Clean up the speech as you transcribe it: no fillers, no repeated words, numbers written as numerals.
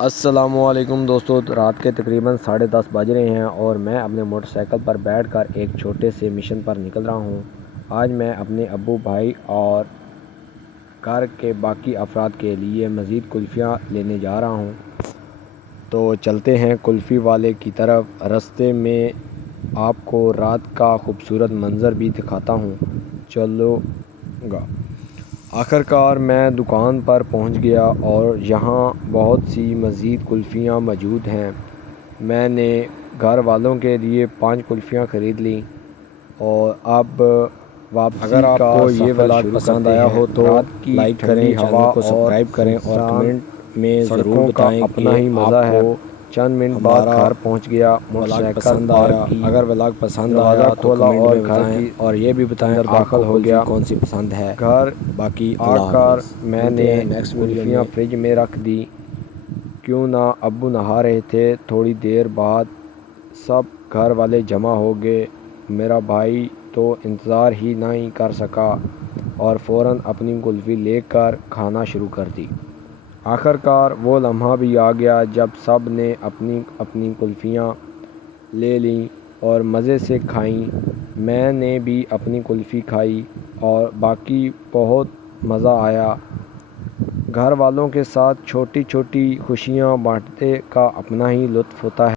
السلام علیکم دوستو، رات کے تقریباً 10:30 بج رہے ہیں اور میں اپنے موٹر سائیکل پر بیٹھ کر ایک چھوٹے سے مشن پر نکل رہا ہوں۔ آج میں اپنے ابو، بھائی اور گھر کے باقی افراد کے لیے مزید کلفیاں لینے جا رہا ہوں۔ تو چلتے ہیں کلفی والے کی طرف۔ راستے میں آپ کو رات کا خوبصورت منظر بھی دکھاتا ہوں، چلو گا۔ آخر کار میں دکان پر پہنچ گیا اور یہاں بہت سی مزید کلفیاں موجود ہیں۔ میں نے گھر والوں کے لیے 5 کلفیاں خرید لیں اور اب واپسی اگر آپ کا کو یہ سفر ولاگ شروع پسند کرتے آیا ہیں۔ ہو تو رات کی لائک کریں، ٹھنڈی چینل ہوا کو اور سبسکرائب کریں اور سنسان کمنٹ میں ضرور سڑکوں کا بتائیں اپنا کہ ہی مزہ آپ ہے۔ کو چند منٹ بعد ہمارا گھر پہنچ گیا، موٹر ولاگ سائیکل پسند آیا۔ پارک کی، اگر ولاگ پسند دروازہ آیا تو کھولا کمنٹ اور میں گھر بتائیں کی اور یہ بھی بتائیں اندر آپ داخل کو ہو کلفی گیا۔ کون سی پسند ہے۔ گھر باقی آ اللہ کر حافظ، میں نے ملتے ہیں نیکسٹ ویڈیو کلفیاں میں۔ فریج میں رکھ دی، کیوں نہ ابو نہا رہے تھے۔ تھوڑی دیر بعد سب گھر والے جمع ہو گئے۔ میرا بھائی تو انتظار ہی نہیں کر سکا اور فوراً اپنی کلفی لے کر کھانا شروع کر دی۔ آخر کار وہ لمحہ بھی آ گیا جب سب نے اپنی اپنی کلفیاں لے لیں اور مزے سے کھائیں۔ میں نے بھی اپنی کلفی کھائی اور باقی بہت مزہ آیا۔ گھر والوں کے ساتھ چھوٹی چھوٹی خوشیاں بانٹنے کا اپنا ہی لطف ہوتا ہے۔